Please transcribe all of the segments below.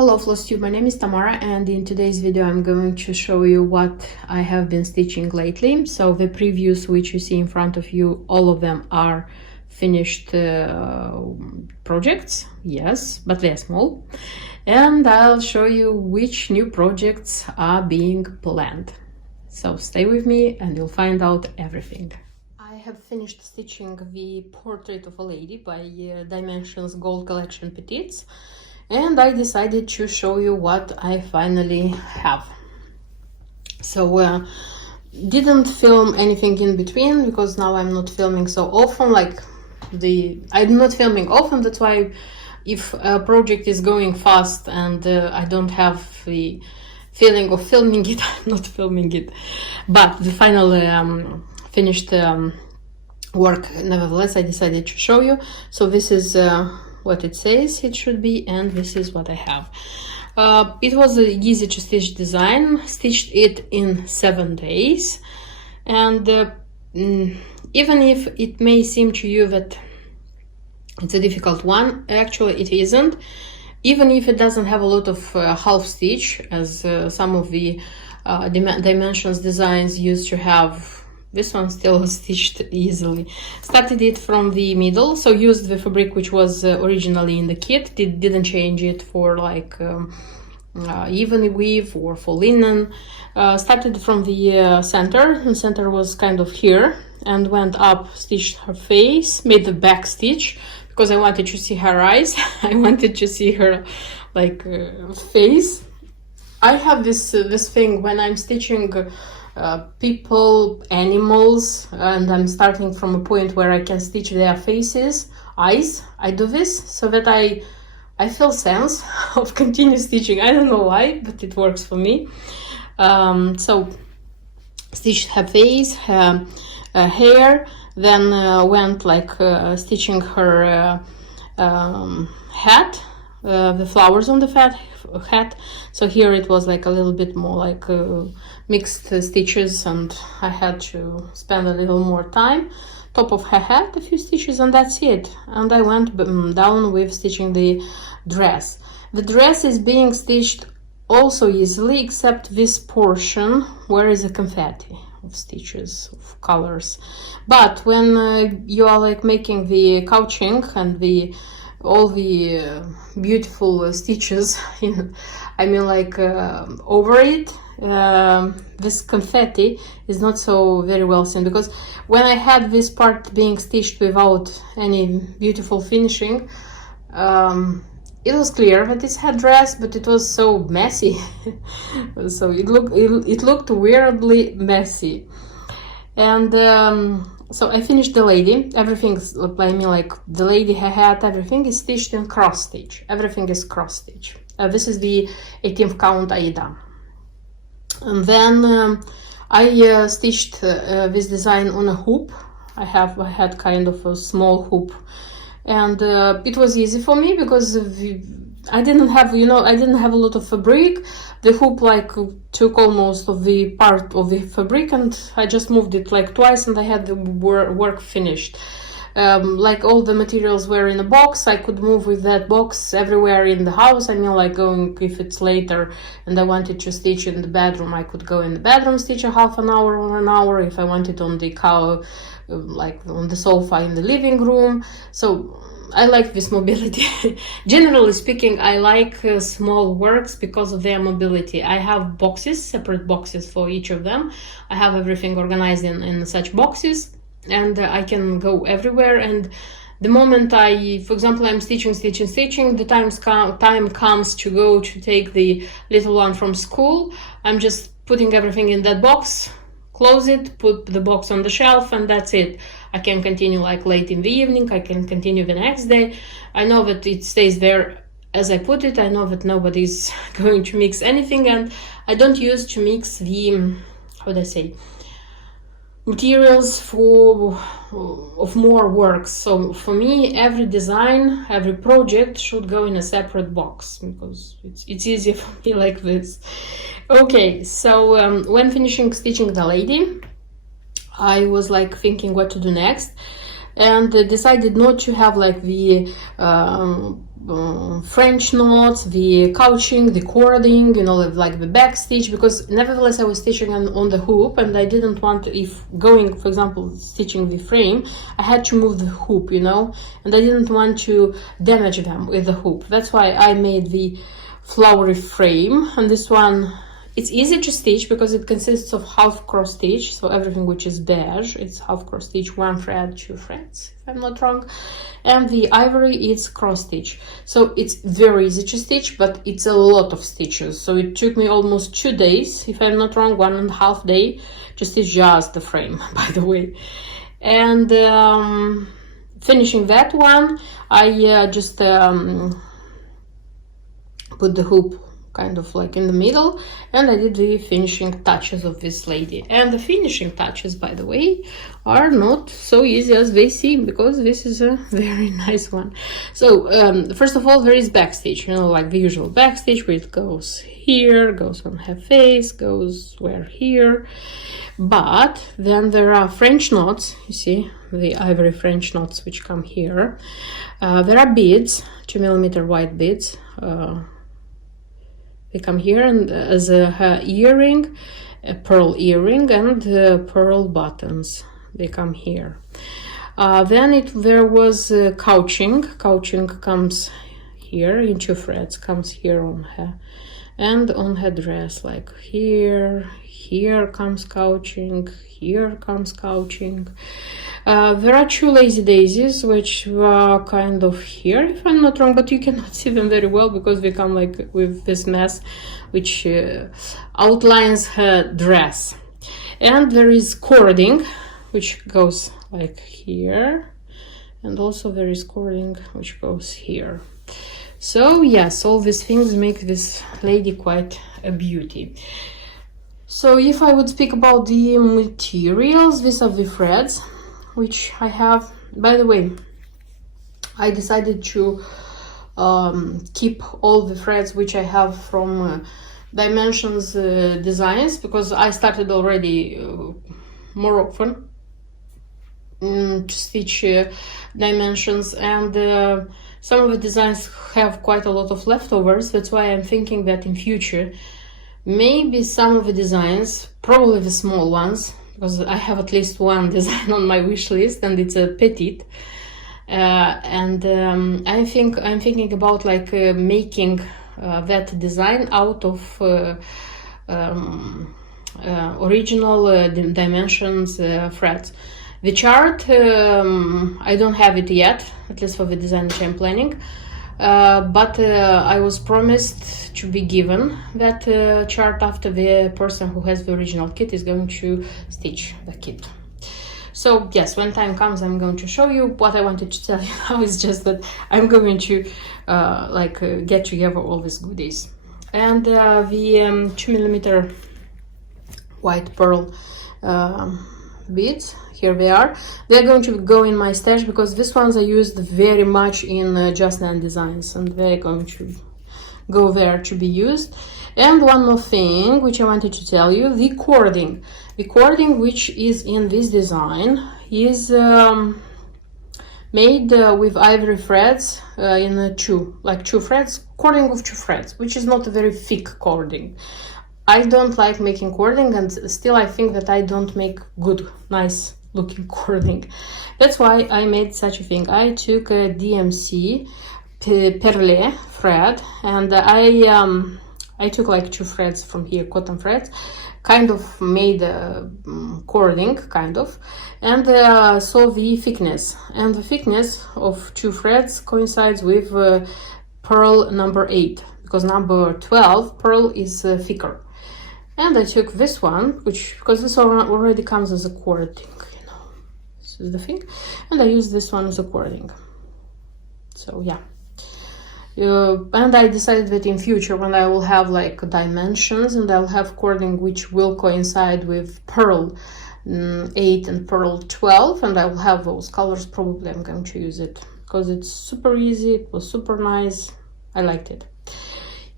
Hello FlossTube, my name is Tamara, and in today's video I'm going to show you what I have been stitching lately. So the previews which you see in front of you, all of them are finished projects, yes, but they're small. And I'll show you which new projects are being planned. So stay with me and you'll find out everything. I have finished stitching the Portrait of a Lady by Dimensions Gold Collection Petites. And I decided to show you what I finally have. So didn't film anything in between because now I'm not filming so often, I'm not filming often. That's why if a project is going fast and I don't have the feeling of filming it, I'm not filming it. But the final finished work, nevertheless, I decided to show you. So this is what it says it should be, and this is what I have. It was an easy to stitch design, stitched it in 7 days, and even if it may seem to you that it's a difficult one, actually it isn't. Even if it doesn't have a lot of half stitch, as some of the Dimensions designs used to have. This one still stitched easily. Started it from the middle, so used the fabric which was originally in the kit. Didn't change it for like even weave or for linen. Started from the center, and center was kind of here, and went up, stitched her face, made the back stitch because I wanted to see her eyes. I wanted to see her like face. I have this thing when I'm stitching people, animals, and I'm starting from a point where I can stitch their faces, eyes. I do this so that I feel sense of continuous stitching. I don't know why, but it works for me. So stitched her face, her hair, then went like stitching her hat, the flowers on the hat. So here it was like a little bit more like mixed stitches, and I had to spend a little more time. Top of her hat, a few stitches, and that's it. And I went down with stitching the dress. The dress is being stitched also easily, except this portion where is a confetti of stitches of colors. But when you are like making the couching and all the beautiful stitches I mean like over it, this confetti is not so very well seen, because when I had this part being stitched without any beautiful finishing, it was clear that it's her dress, but it was so messy. So it looked weirdly messy. And so I finished the lady. Everything's, I mean, like the lady, her hat, everything is stitched in cross stitch. Everything is cross stitch. This is the 18th count Aida. And then I stitched this design on a hoop. I had kind of a small hoop, and it was easy for me because I didn't have a lot of fabric. The hoop like took almost of the part of the fabric, and I just moved it like twice, and I had the work finished. Like all the materials were in a box, I could move with that box everywhere in the house. I mean, like going, if it's later and I wanted to stitch in the bedroom, I could go in the bedroom, stitch a half an hour or an hour. If I wanted on the couch, like on the sofa in the living room. So I like this mobility. Generally speaking, I like small works because of their mobility. I have boxes, separate boxes for each of them. I have everything organized in such boxes, and I can go everywhere. And the moment for example, I'm stitching, the time comes to go to take the little one from school, I'm just putting everything in that box, close it, put the box on the shelf, and that's it. I can continue like late in the evening, I can continue the next day. I know that it stays there as I put it. I know that nobody's going to mix anything, and I don't use to mix the, how do I say, materials of more works. So for me, every design, every project should go in a separate box because it's easier for me like this. Okay, so when finishing stitching the lady, I was like thinking what to do next, and decided not to have like the French knots, the couching, the cording, you know, like the back stitch, because nevertheless I was stitching on the hoop, and I didn't want to, if going, for example, stitching the frame, I had to move the hoop, you know, and I didn't want to damage them with the hoop. That's why I made the flowery frame. And this one, it's easy to stitch because it consists of half cross stitch, so everything which is beige, it's half cross stitch, 1 thread, 2 threads, if I'm not wrong, and the ivory is cross stitch. So it's very easy to stitch, but it's a lot of stitches, so it took me almost 2 days, if I'm not wrong, 1.5 day to stitch just the frame, by the way. And finishing that one, I just put the hoop kind of like in the middle, and I did the finishing touches of this lady. And the finishing touches, by the way, are not so easy as they seem, because this is a very nice one. So first of all, there is backstitch, you know, like the usual backstitch, where it goes here, goes on her face, goes where here. But then there are French knots, you see, the ivory French knots which come here. There are beads, 2mm white beads. They come here, and as a earring, a pearl earring, and pearl buttons. They come here. Then there was couching. Couching comes here in 2 threads, comes here on her, and on her dress, like here. Here comes couching. Here comes couching. There are 2 lazy daisies, which are kind of here, if I'm not wrong, but you cannot see them very well because they come like with this mess, which outlines her dress. And there is cording, which goes like here, and also there is cording, which goes here. So yes, all these things make this lady quite a beauty. So if I would speak about the materials, these are the threads which I have. By the way, I decided to keep all the threads which I have from Dimensions Designs, because I started already more often to stitch dimensions, and some of the designs have quite a lot of leftovers. That's why I'm thinking that in future maybe some of the designs, probably the small ones, because I have at least one design on my wish list, and it's a petite. I'm thinking about like making that design out of original Dimensions threads. The chart, I don't have it yet, at least for the design which I'm planning. But I was promised to be given that chart after the person who has the original kit is going to stitch the kit. So yes, when time comes, I'm going to show you. What I wanted to tell you now is just that I'm going to get together all these goodies. And the 2mm white pearl beads, here they are. They're going to go in my stash because these ones I used very much in Just Nan Designs, and they're going to go there to be used. And one more thing which I wanted to tell you, the cording. The cording which is in this design is made with ivory threads in two threads, cording with 2 threads, which is not a very thick cording. I don't like making cording, and still I think that I don't make good, nice looking cording. That's why I made such a thing. I took a DMC Perle thread, and I took like 2 threads from here, cotton threads, kind of made a cording, kind of, and saw the thickness. And the thickness of 2 threads coincides with pearl number 8, because number 12 pearl is thicker. And I took this one, because this already comes as a cording, you know, this is the thing, and I use this one as a cording. So yeah. And I decided that in future, when I will have like dimensions and I'll have cording which will coincide with pearl 8 and pearl 12, and I will have those colors, probably I'm going to use it because it's super easy, it was super nice, I liked it.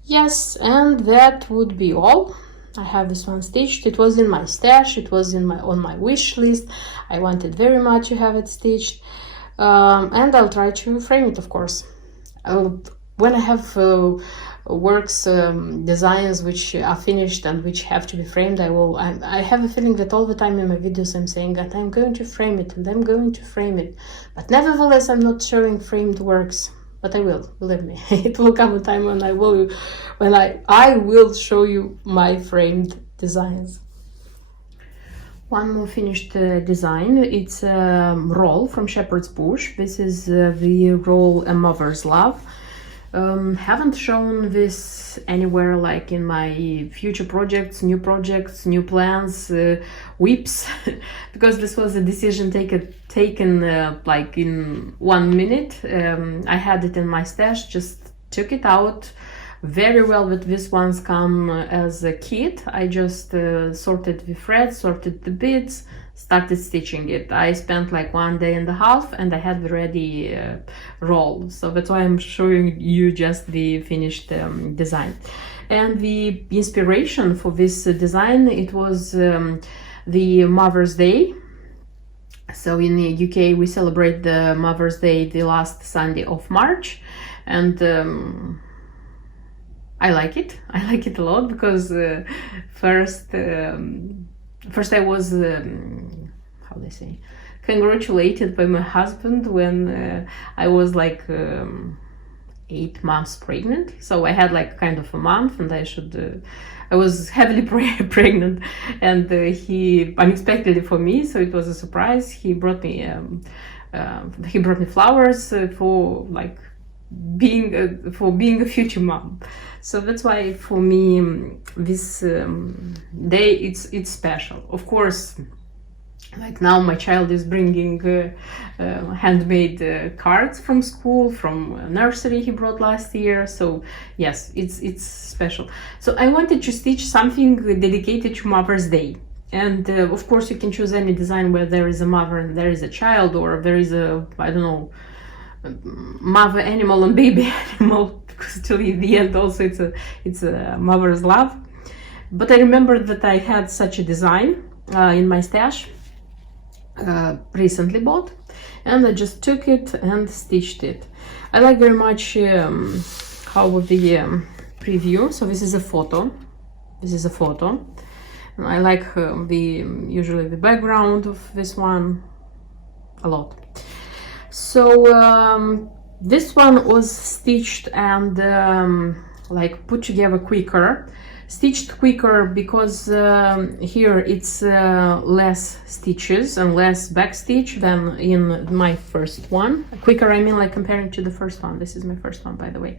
Yes, and that would be all. I have this one stitched. It was in my stash, it was on my wish list. I wanted very much to have it stitched, and I'll try to frame it, of course. when I have works, designs which are finished and which have to be framed, I have a feeling that all the time in my videos I'm saying that I'm going to frame it and I'm going to frame it, but nevertheless I'm not showing framed works. But I will, believe me. It will come a time when I will show you my framed designs. One more finished design. It's a roll from Shepherd's Bush. This is the roll A Mother's Love. Haven't shown this anywhere, like in my future projects, new plans, whips, because this was a decision taken like in 1 minute. I had it in my stash, just took it out. Very well that these ones come as a kit. I just sorted the threads, sorted the beads, started stitching it. I spent like 1.5 days and I had the ready roll. So that's why I'm showing you just the finished design. And the inspiration for this design, it was the Mother's Day. So in the UK we celebrate the Mother's Day the last Sunday of March, and I like it. I like it a lot because first I was how they say, congratulated by my husband when I was like 8 months pregnant. So I had like kind of a month, and I was heavily pregnant, and he unexpectedly for me, so it was a surprise. He brought me flowers for like being a future mom. So that's why for me this day it's special. Of course, like now my child is bringing handmade cards from school, from nursery he brought last year. So yes, it's special. So I wanted to stitch something dedicated to Mother's Day. And of course you can choose any design where there is a mother and there is a child, or there is a, I don't know, mother animal and baby animal, because till the end also it's a mother's love. But I remember that I had such a design in my stash, recently bought, and I just took it and stitched it. I like very much how the preview. So this is a photo. And I like usually the background of this one a lot. So this one was stitched and like put together quicker, stitched quicker, because here it's less stitches and less back stitch than in my first one. Quicker, I mean like comparing to the first one. This is my first one, by the way.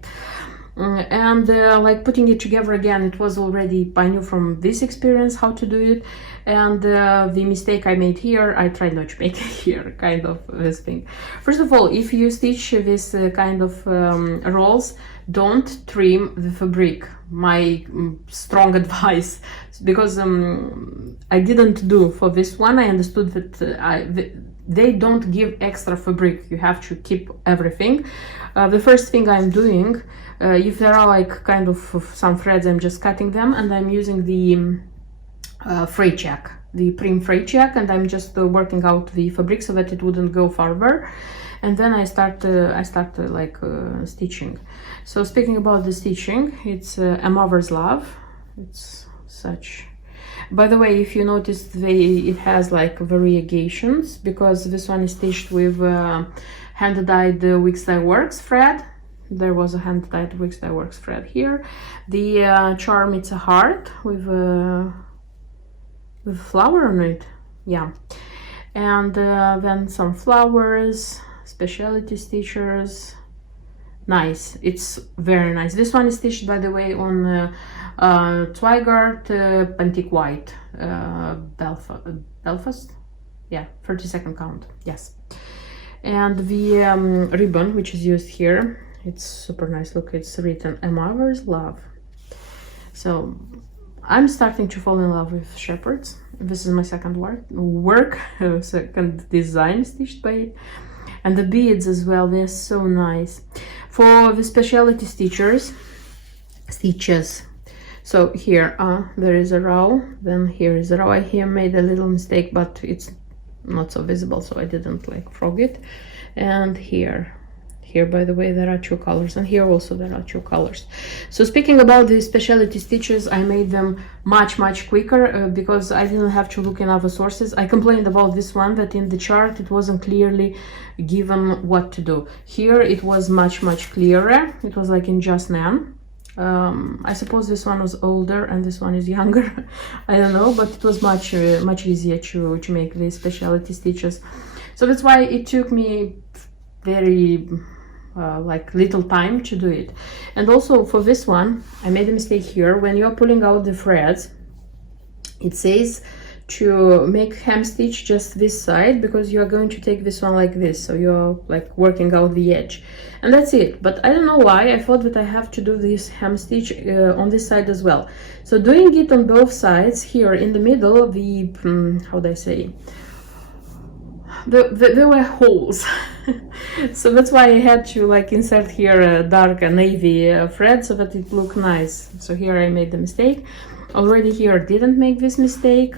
And like putting it together again, it was already, I knew from this experience how to do it. And the mistake I made here, I tried not to make it here, kind of this thing. First of all, if you stitch this kind of rolls, don't trim the fabric. My strong advice, because I didn't do for this one. I understood that they don't give extra fabric. You have to keep everything. The first thing I'm doing, if there are like kind of some threads, I'm just cutting them, and I'm using the fray check, the Prim fray check, and I'm just working out the fabric so that it wouldn't go farther. And then I start like stitching. So speaking about the stitching, it's A Mother's Love. It's such. By the way, if you noticed, it has like variegations, because this one is stitched with hand-dyed Wickes Dye Works thread. There was a hand-dyed Wickes Dye Works thread here. The charm, it's a heart with a flower on it. Yeah. And then some flowers, specialty stitchers. Nice. It's very nice. This one is stitched, by the way, on Zweigart Pantique White Belfast. Yeah, 32nd count. Yes. And the ribbon which is used here, it's super nice. Look, it's written A Mother's Love. So I'm starting to fall in love with Shepherds. This is my second second design stitched by it. And the beads as well, they're so nice. For the specialty stitches, so here there is a row, then here is a row. I here made a little mistake, but it's not so visible, so I didn't like frog it. And here Here, by the way, there are 2 colors, and here also there are 2 colors. So speaking about the specialty stitches, I made them much quicker because I didn't have to look in other sources. I complained about this one, that in the chart it wasn't clearly given what to do. Here it was much clearer. It was like in Just Nan. I suppose this one was older and this one is younger. I don't know, but it was much easier to make these specialty stitches. So that's why it took me very like little time to do it. And also for this one, I made a mistake here. When you're pulling out the threads, it says to make hem stitch just this side, because you are going to take this one like this, so you're like working out the edge, and that's it. But I don't know why I thought that I have to do this hem stitch on this side as well. So doing it on both sides, here in the middle, the how do I say, there were holes. So that's why I had to like insert here a dark navy thread so that it looked nice. So here I made the mistake. Already here didn't make this mistake,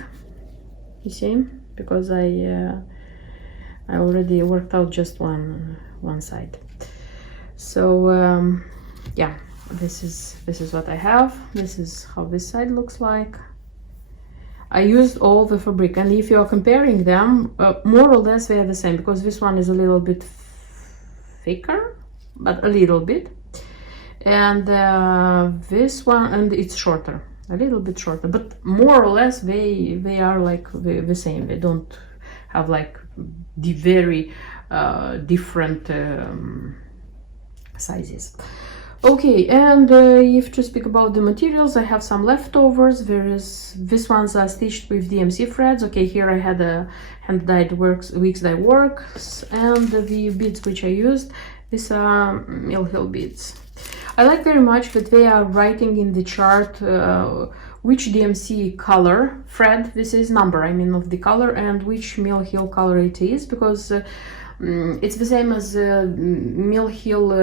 you see, because I already worked out just one side. So yeah, this is what I have. This is how this side looks like. I used all the fabric, and if you are comparing them, more or less they are the same, because this one is a little bit thicker, but a little bit, and this one, and it's shorter, a little bit shorter, but more or less they are like the same. They don't have like the very different sizes. Okay, and if to speak about the materials, I have some leftovers. These ones are stitched with DMC threads. Okay, here I had a hand-dyed weeks dye works, and the beads which I used, these are Mill Hill beads. I like very much that they are writing in the chart which DMC color thread this is, number I mean of the color, and which Mill Hill color it is, because it's the same as Mill Hill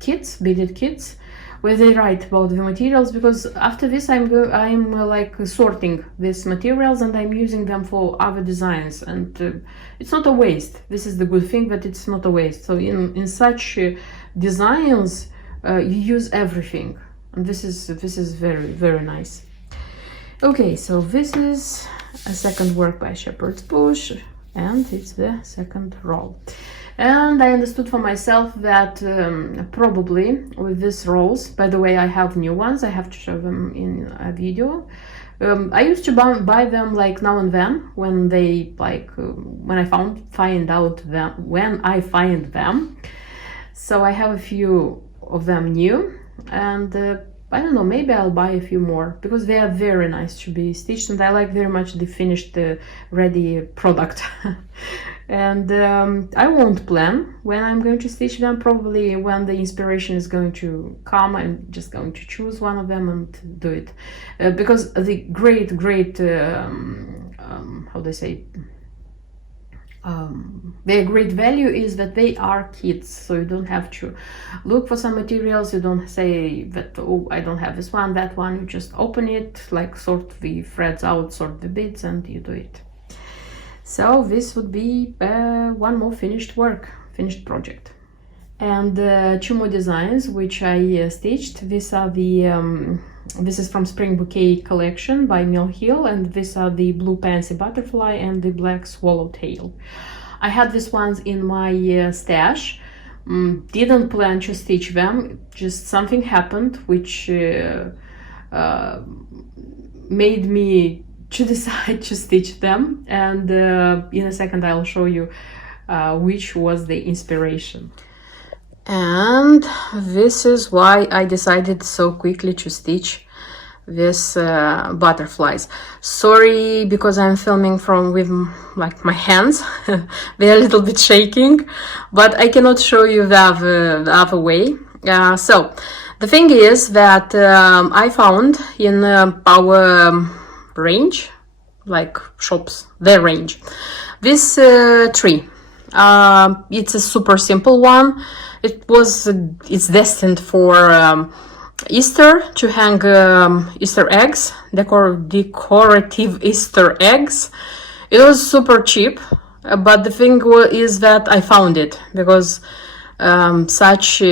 kits, beaded kits, where they write about the materials, because after this I'm like sorting these materials and I'm using them for other designs, and it's not a waste. This is the good thing, that it's not a waste. So in such designs you use everything, and this is very nice. Okay, so this is a second work by Shepherd's Bush, and it's the second roll. And I understood for myself that probably with these rolls, by the way, I have new ones, I have to show them in a video. I used to buy them like now and then, when they like when I find them. So I have a few of them new, and I don't know, maybe I'll buy a few more, because they are very nice to be stitched, and I like very much the finished ready product. And I won't plan when I'm going to stitch them. Probably when the inspiration is going to come, I'm just going to choose one of them and do it, because the great how do I say, their great value is that they are kits, so you don't have to look for some materials. You don't say that, oh, I don't have this one, that one. You just open it, like sort the threads out, sort the beads, and you do it. So this would be one more finished project. And 2 more designs which I stitched. These are the this is from Spring Bouquet collection by Mill Hill, and these are the blue pansy butterfly and the black swallowtail. I had these ones in my stash. Didn't plan to stitch them, just something happened which made me to decide to stitch them, and in a second I'll show you which was the inspiration. And this is why I decided so quickly to stitch these butterflies. Sorry, because I'm filming with like my hands. They're a little bit shaking, but I cannot show you the other way. So the thing is that I found in our range, like shops, their range, this tree. It's a super simple one. It's destined for Easter, to hang Easter eggs, decorative Easter eggs. It was super cheap, but the thing is that I found it, because such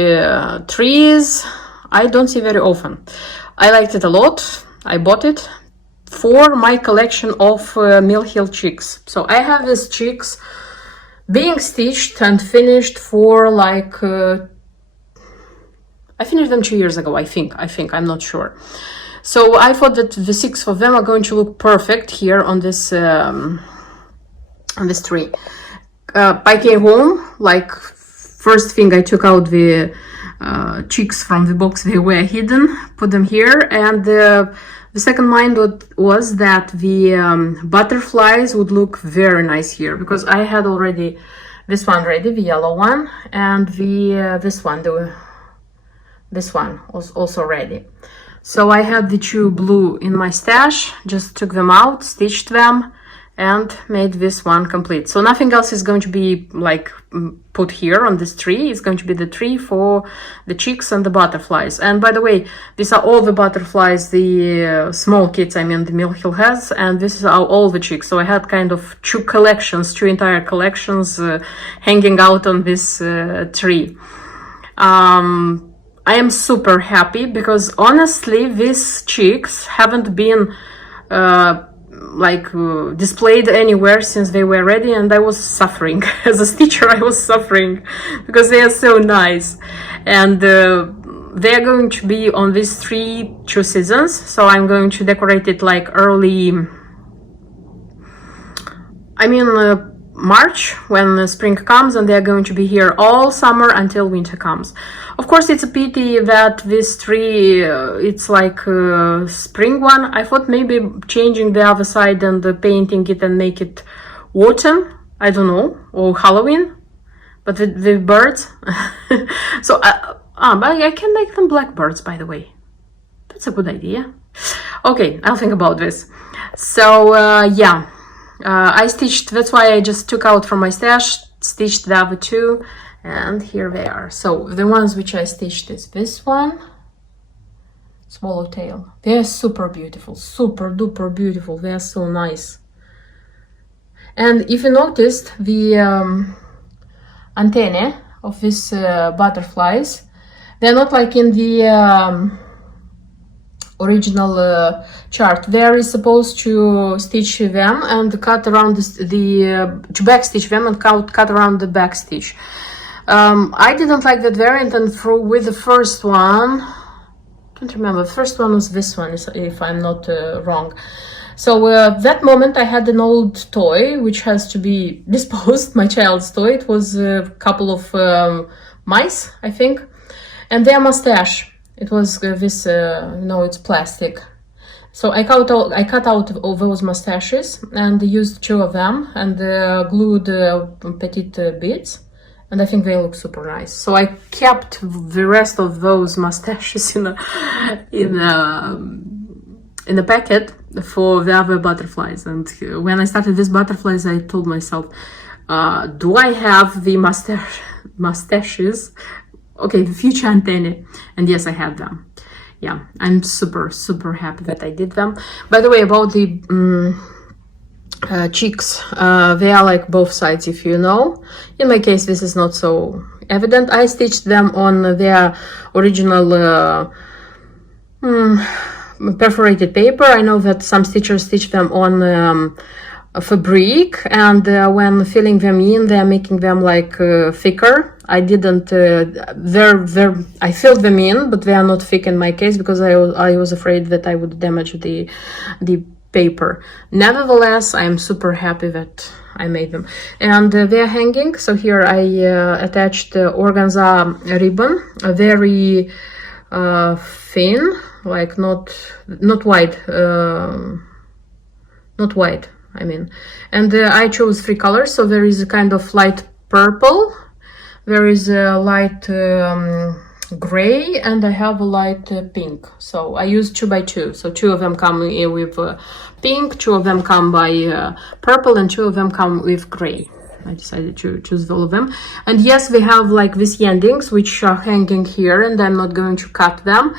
trees I don't see very often. I liked it a lot. I bought it for my collection of Mill Hill chicks. So I have these chicks being stitched and finished for like I finished them 2 years ago, I think, I'm not sure. So I thought that the 6 of them are going to look perfect here on this tree. I came home, like first thing I took out the chicks from the box. They were hidden, put them here, and the second mind was that the butterflies would look very nice here, because I had already this one ready, the yellow one, and the this one was also ready. So I had the 2 blue in my stash, just took them out, stitched them, and made this one complete. So nothing else is going to be like put here on this tree. It's going to be the tree for the chicks and the butterflies. And by the way, these are all the butterflies the small kids, I mean, the Mill Hill has, and this is all the chicks. So I had kind of 2 entire collections hanging out on this tree. I am super happy because honestly these chicks haven't been displayed anywhere since they were ready, and I was suffering. As a stitcher, I was suffering because they are so nice. And they are going to be on these 2 seasons, so I'm going to decorate it like early, March, when the spring comes, and they're going to be here all summer until winter comes. Of course, it's a pity that this tree, it's like a spring one. I thought maybe changing the other side and painting it and make it autumn, I don't know, or Halloween, but the birds. So, but I can make them blackbirds, by the way. That's a good idea. Okay, I'll think about this. So, yeah. I stitched, that's why I just took out from my stash, stitched the other 2, and here they are. So the ones which I stitched is this one, swallowtail. They're super beautiful, super duper beautiful. They're so nice. And if you noticed, the antennae of these butterflies, they're not like in the original chart. There is supposed to stitch them and cut around to back stitch them and cut around the back stitch. I didn't like that variant, and with the first one, I don't remember, the first one was this one, if I'm not wrong. So that moment I had an old toy which has to be disposed, my child's toy. It was a couple of mice, I think, and their mustache. It was this, no, it's plastic. So I cut out all those mustaches and used 2 of them and glued petite beads, and I think they look super nice. So I kept the rest of those mustaches in a packet for the other butterflies. And when I started these butterflies, I told myself, do I have the mustaches? Okay, the future antennae. And yes, I have them. Yeah, I'm super, super happy that I did them. By the way, about the cheeks, they are like both sides, if you know. In my case, this is not so evident. I stitched them on their original perforated paper. I know that some stitchers stitch them on fabric, and when filling them in, they're making them like thicker. I didn't, I filled them in, but they are not thick in my case because I was afraid that I would damage the paper. Nevertheless, I'm super happy that I made them. And they're hanging. So here I attached organza ribbon, a very thin, like not wide, not white, I mean. And I chose 3 colors. So there is a kind of light purple, there is a light gray, and I have a light pink. So I use 2 by 2. So 2 of them come with pink, 2 of them come by purple, and 2 of them come with gray. I decided to choose all of them. And yes, we have like these endings which are hanging here, and I'm not going to cut them.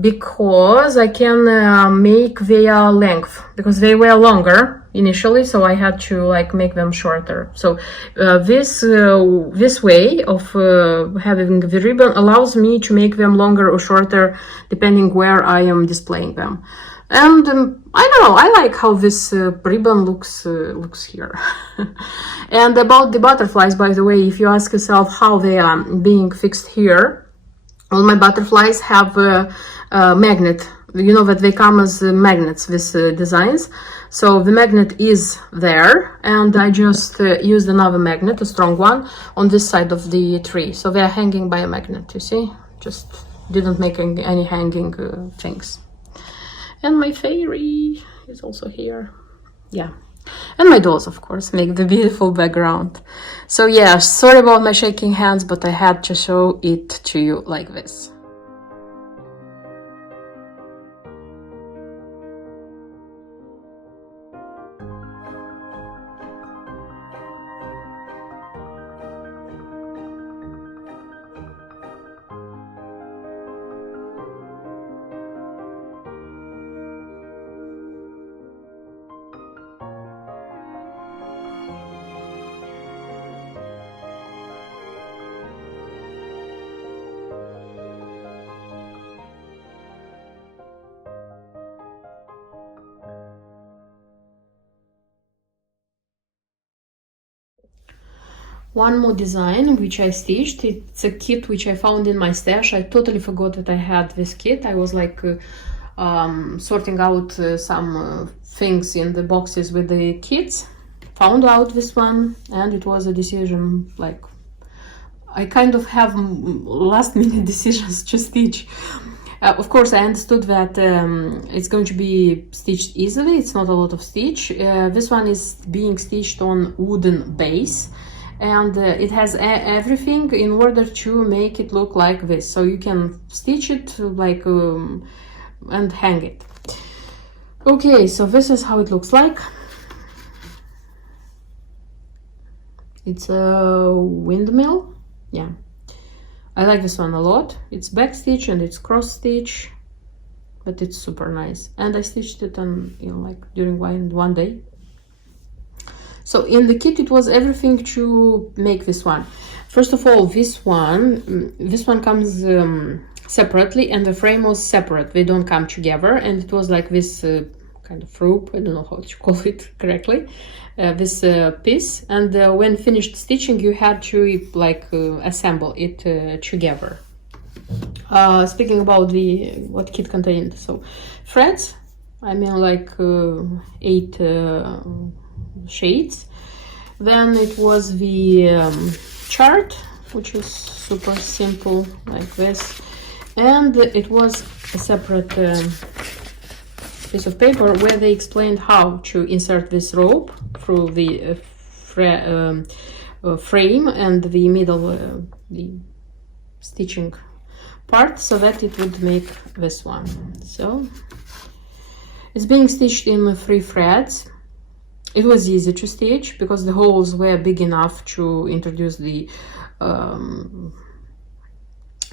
because I can make their length, because they were longer initially, so I had to like make them shorter. So this way of having the ribbon allows me to make them longer or shorter depending where I am displaying them. And I don't know, I like how this ribbon looks here. And about the butterflies, by the way, if you ask yourself how they are being fixed here, all my butterflies have a magnet. You know that they come as magnets, these designs. So the magnet is there, and I just used another magnet, a strong one, on this side of the tree. So they are hanging by a magnet, you see? Just didn't make any hanging things. And my fairy is also here. Yeah. And my dolls, of course, make the beautiful background. So yeah, sorry about my shaking hands, but I had to show it to you like this. One more design which I stitched. It's a kit which I found in my stash. I totally forgot that I had this kit. I was like sorting out some things in the boxes with the kits. Found out this one, and it was a decision, like I kind of have last minute decisions to stitch. Of course, I understood that it's going to be stitched easily. It's not a lot of stitch. This one is being stitched on wooden base, and it has everything in order to make it look like this. So you can stitch it like and hang it. Okay, so this is how it looks like. It's a windmill. Yeah, I like this one a lot. It's back stitch and it's cross stitch, but it's super nice. And I stitched it on, you know, like during one day. So in the kit, it was everything to make this one. First of all, this one comes separately, and the frame was separate. They don't come together, and it was like this kind of rope. I don't know how to call it correctly. This piece, and when finished stitching, you had to like assemble it together. Speaking about what kit contained, so threads. I mean, like 8 shades. Then it was the chart, which is super simple like this, and it was a separate piece of paper where they explained how to insert this rope through the frame and the middle the stitching part, so that it would make this one. So it's being stitched in 3 threads. It was easy to stitch because the holes were big enough to introduce the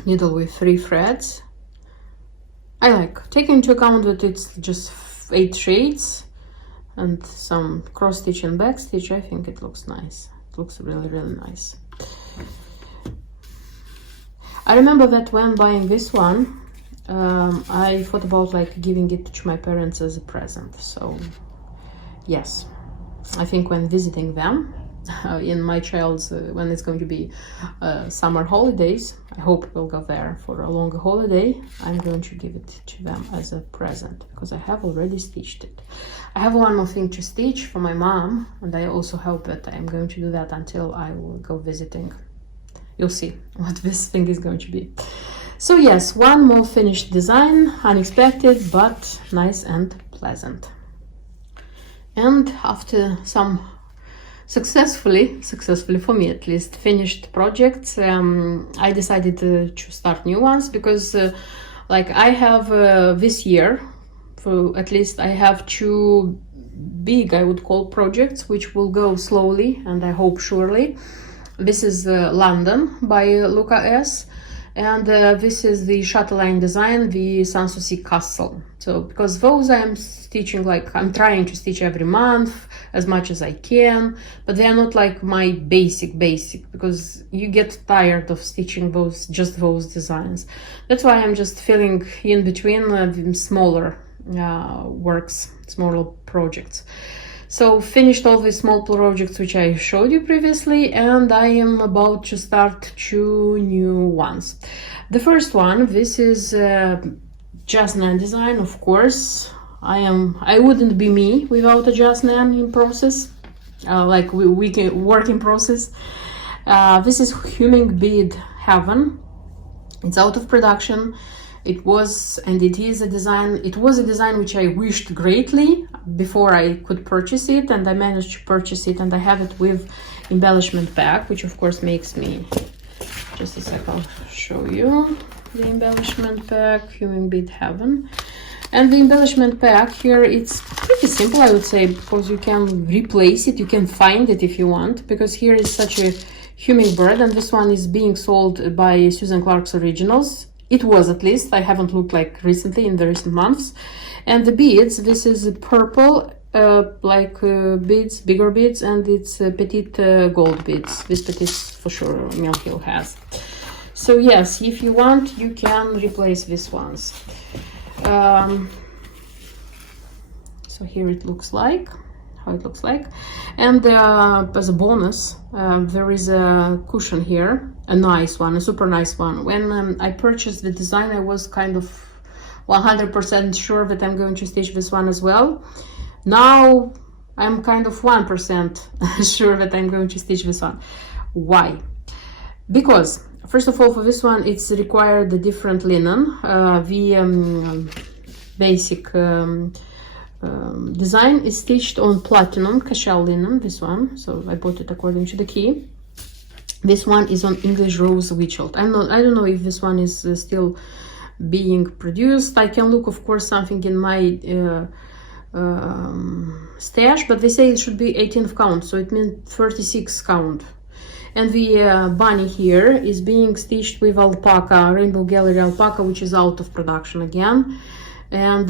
needle with 3 threads. I like taking into account that it's just 8 shades and some cross stitch and back stitch. I think it looks nice. It looks really, really nice. I remember that when buying this one, I thought about like giving it to my parents as a present. So yes, I think when visiting them in my child's when it's going to be summer holidays, I hope we'll go there for a longer holiday. I'm going to give it to them as a present because I have already stitched it. I have one more thing to stitch for my mom, and I also hope that I'm going to do that until I will go visiting. You'll see what this thing is going to be. So yes, one more finished design, unexpected but nice and pleasant. And after some successfully for me at least, finished projects, I decided to start new ones because like I have this year, for at least I have 2 big, I would call, projects which will go slowly and I hope surely. This is London by Luca S. and this is the Chatelaine design, the Sanssouci castle. So because those I'm stitching, like I'm trying to stitch every month as much as I can, but they are not like my basic because you get tired of stitching just those designs. That's why I'm just filling in between the smaller works, smaller projects. So finished all the small projects which I showed you previously, and I am about to start 2 new ones. The first one, this is Jasnan design, of course. I wouldn't be me without a Jasnan in process, like we can work in process. This is Humming Bead Heaven. It's out of production. It was and it is a design. It was a design which I wished greatly before I could purchase it, and I managed to purchase it, and I have it with embellishment pack, which of course makes me, just a sec, I'll show you the embellishment pack, Humming Bead Heaven. And the embellishment pack here, it's pretty simple, I would say, because you can replace it, you can find it if you want, because here is such a hummingbird, and this one is being sold by Susan Clark's Originals. It was, at least. I haven't looked like recently, in the recent months. And the beads, this is purple, beads, bigger beads, and it's petite gold beads. This petite for sure Mill Hill has. So yes, if you want, you can replace these ones. So here it looks like, how it looks like. And as a bonus, there is a cushion here, a nice one, a super nice one. When I purchased the design, I was kind of 100% sure that I'm going to stitch this one as well. Now I'm kind of 1% sure that I'm going to stitch this one. Why? Because first of all, for this one, it's required a different linen. The basic design is stitched on platinum cashel linen, this one, so I bought it according to the key. This one is on English Rose Witchelt. I don't know if this one is still being produced. I can look, of course, something in my stash, but they say it should be 18th count, so it means 36 count. And the bunny here is being stitched with alpaca, Rainbow Gallery alpaca, which is out of production again. And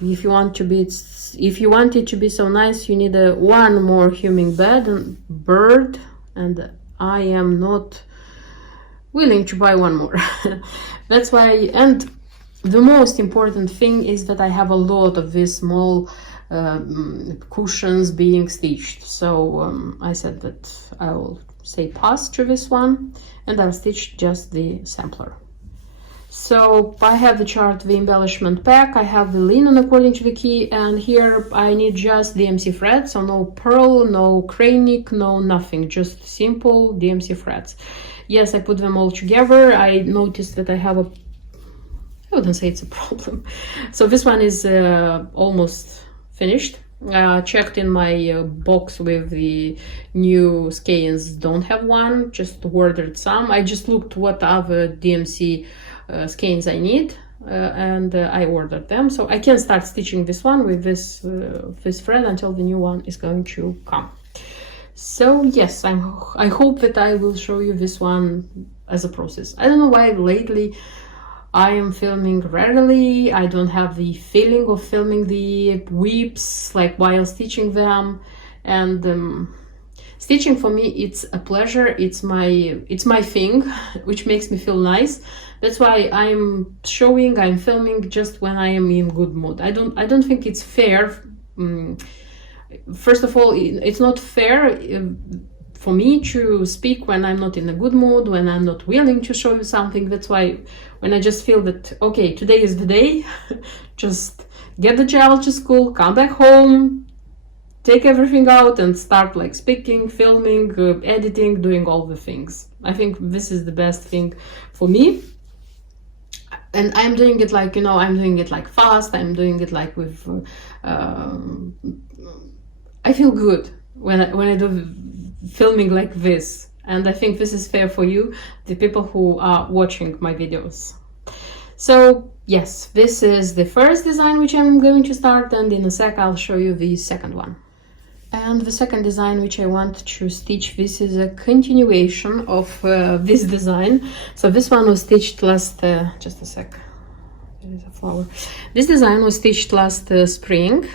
if you want it to be so nice, you need one more hummingbird, and I am not willing to buy one more. That's why. And the most important thing is that I have a lot of these small cushions being stitched. So I said that I will say pass to this one, and I'll stitch just the sampler. So I have the chart, the embellishment pack, I have the linen according to the key, and here I need just DMC threads, so no pearl, no cranic, no nothing, just simple DMC threads. Yes, I put them all together. I noticed that I have I wouldn't say it's a problem. So this one is almost finished. Checked in my box with the new skeins, don't have one, just ordered some. I just looked what other DMC skeins I need, and I ordered them, so I can start stitching this one with this thread until the new one is going to come. So yes, I hope that I will show you this one as a process. I don't know why lately I am filming rarely. I don't have the feeling of filming the whips like while stitching them, and stitching for me, it's a pleasure. It's my thing, which makes me feel nice. That's why I'm filming just when I am in good mood. I don't think it's fair. First of all, it's not fair for me to speak when I'm not in a good mood, when I'm not willing to show you something. That's why when I just feel that, okay, today is the day, just get the child to school, come back home, take everything out and start like speaking, filming, editing, doing all the things. I think this is the best thing for me. And I'm doing it like, I'm doing it like fast. I'm doing it like with, I feel good when I do filming like this. And I think this is fair for you, the people who are watching my videos. So yes, this is the first design which I'm going to start, and in a sec I'll show you the second one. And the second design which I want to stitch, this is a continuation of this design. So this one was stitched last, just a sec, there is a flower. This design was stitched last spring.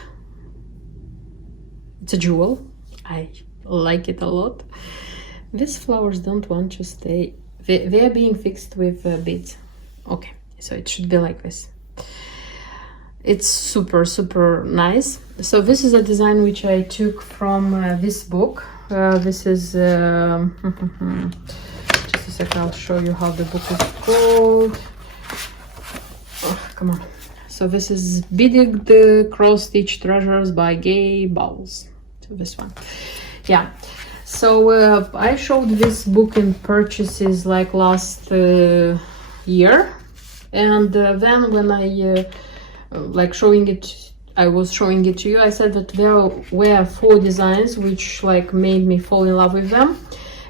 It's a jewel, I like it a lot. These flowers don't want to stay, they are being fixed with beads. Okay, so it should be like this. It's super nice. So this is a design which I took from this book. This is just a second, I'll show you how the book is called. Oh, come on. So this is Beaded Cross Stitch Treasures by Gay Bowles. So this one, yeah. So I showed this book in purchases like last year, and then when I like showing it, I was showing it to you, I said that there were 4 designs which like made me fall in love with them,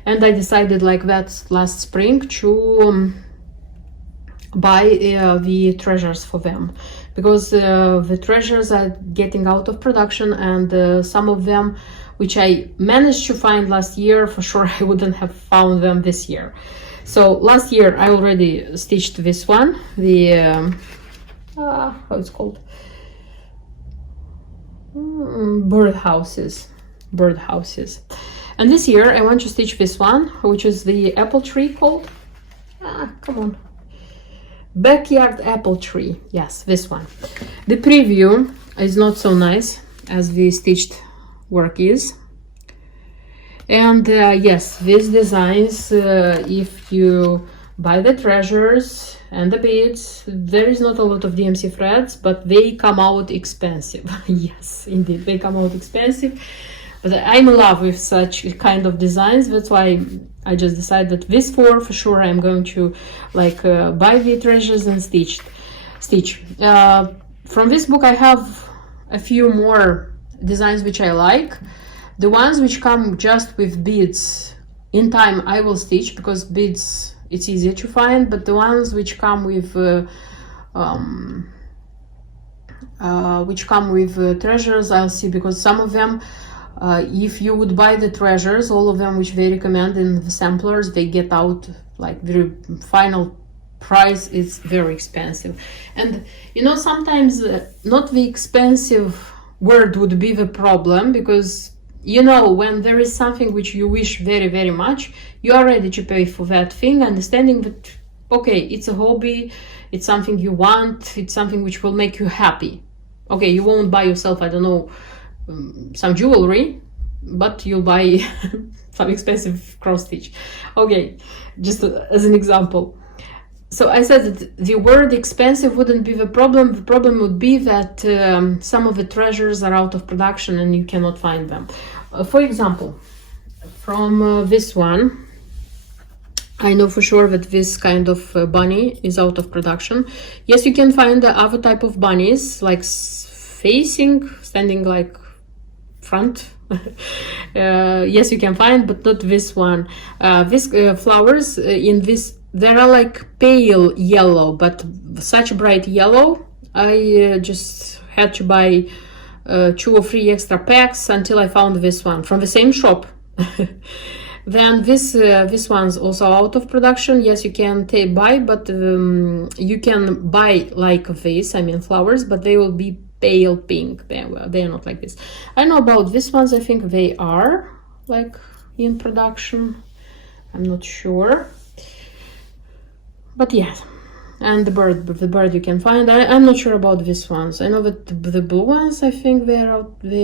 and I decided like that last spring to buy the treasures for them, because the treasures are getting out of production, and some of them which I managed to find last year, for sure I wouldn't have found them this year. So last year I already stitched this one, the how it's called, birdhouses. And this year I want to stitch this one, which is the apple tree called, come on, backyard apple tree. Yes, this one. The preview is not so nice as the stitched work is, and yes, these designs, if you buy the treasures and the beads, there is not a lot of DMC threads, but they come out expensive. Yes, indeed, they come out expensive, but I'm in love with such kind of designs. That's why I just decided that this for sure I'm going to like buy the treasures and stitch. From this book I have a few more designs which I like. The ones which come just with beads, in time I will stitch, because beads it's easier to find, but the ones which come with treasures, I'll see, because some of them, if you would buy the treasures, all of them which they recommend in the samplers, they get out like the final price is very expensive. And you know, sometimes not the expensive word would be the problem, because you know, when there is something which you wish very much, you are ready to pay for that thing, understanding that okay, it's a hobby, it's something you want, it's something which will make you happy. Okay, you won't buy yourself, I don't know, some jewelry, but you'll buy some expensive cross stitch. Okay, just as an example. So I said that the word expensive wouldn't be the problem. The problem would be that some of the treasures are out of production and you cannot find them. For example, from this one, I know for sure that this kind of bunny is out of production. Yes, you can find the other type of bunnies, like standing like front. Yes, you can find, but not this one. These flowers in this, they are like pale yellow, but such bright yellow. I just had to buy 2 or 3 extra packs until I found this one from the same shop. Then this one's also out of production. Yes, you can buy, but you can buy like this, I mean flowers, but they will be pale pink. They are not like this. I know about these ones, I think they are like in production, I'm not sure. But yes, and the bird you can find. I'm not sure about these ones. I know that the blue ones, I think they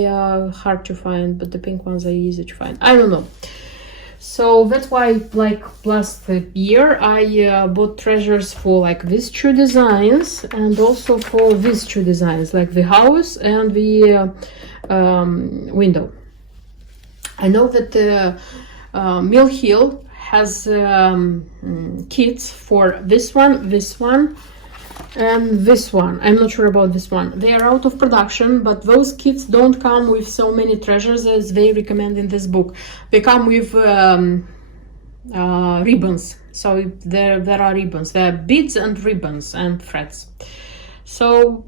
are hard to find, but the pink ones are easy to find. I don't know. So that's why, like last year, I bought treasures for like these 2 designs, and also for these 2 designs, like the house and the window. I know that Mill Hill has kits for this one, and this one. I'm not sure about this one. They are out of production, but those kits don't come with so many treasures as they recommend in this book. They come with ribbons. So there are ribbons. There are beads and ribbons and threads. So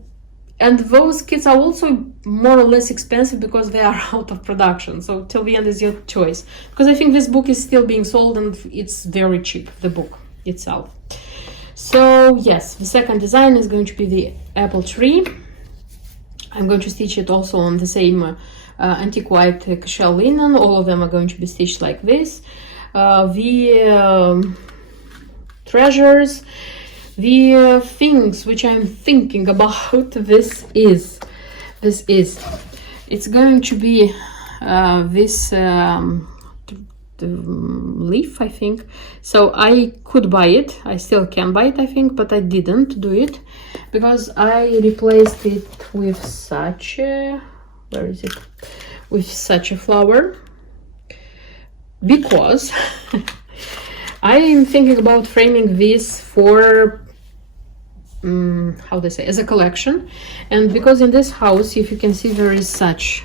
And those kits are also more or less expensive because they are out of production. So till the end is your choice. Because I think this book is still being sold and it's very cheap, the book itself. So yes, the second design is going to be the apple tree. I'm going to stitch it also on the same antique white cashel linen. All of them are going to be stitched like this. The treasures, the things which I'm thinking about, this is it's going to be this the leaf, I think. So I could buy it, I still can buy it, I think, but I didn't do it because I replaced it with such a, where is it, with such a flower, because I am thinking about framing this for how they say, as a collection. And because in this house, if you can see, there is such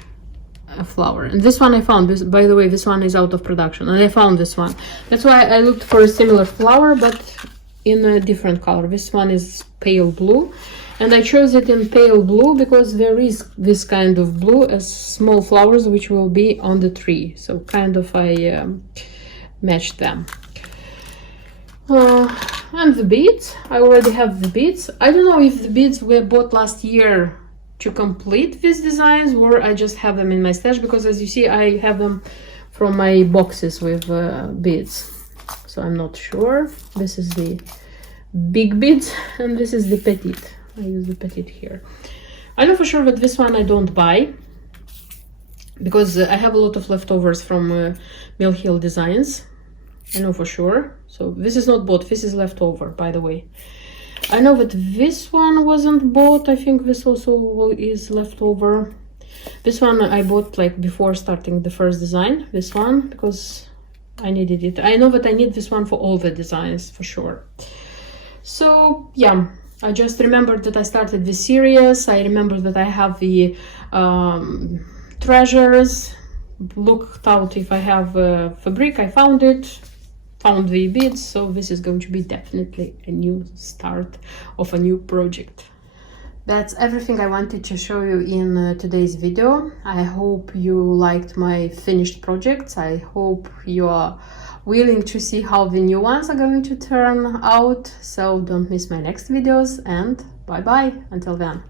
a flower, and this one I found this, by the way, this one is out of production, and I found this one. That's why I looked for a similar flower but in a different color. This one is pale blue, and I chose it in pale blue because there is this kind of blue as small flowers which will be on the tree, so kind of I matched them. And the beads, I already have the beads. I don't know if the beads were bought last year to complete these designs or I just have them in my stash, because as you see I have them from my boxes with beads, so I'm not sure. This is the big beads and this is the petite. I use the petite here. I know for sure that this one I don't buy because I have a lot of leftovers from Mill Hill Designs. I know for sure. So this is not bought, this is leftover, by the way. I know that this one wasn't bought. I think this also is leftover. This one I bought like before starting the first design, this one, because I needed it. I know that I need this one for all the designs for sure. So yeah, I just remembered that I started this series. I remembered that I have the treasures, looked out if I have fabric. I found it, found the beads, so this is going to be definitely a new start of a new project. That's everything I wanted to show you in today's video. I hope you liked my finished projects. I hope you are willing to see how the new ones are going to turn out. So don't miss my next videos, and bye bye until then.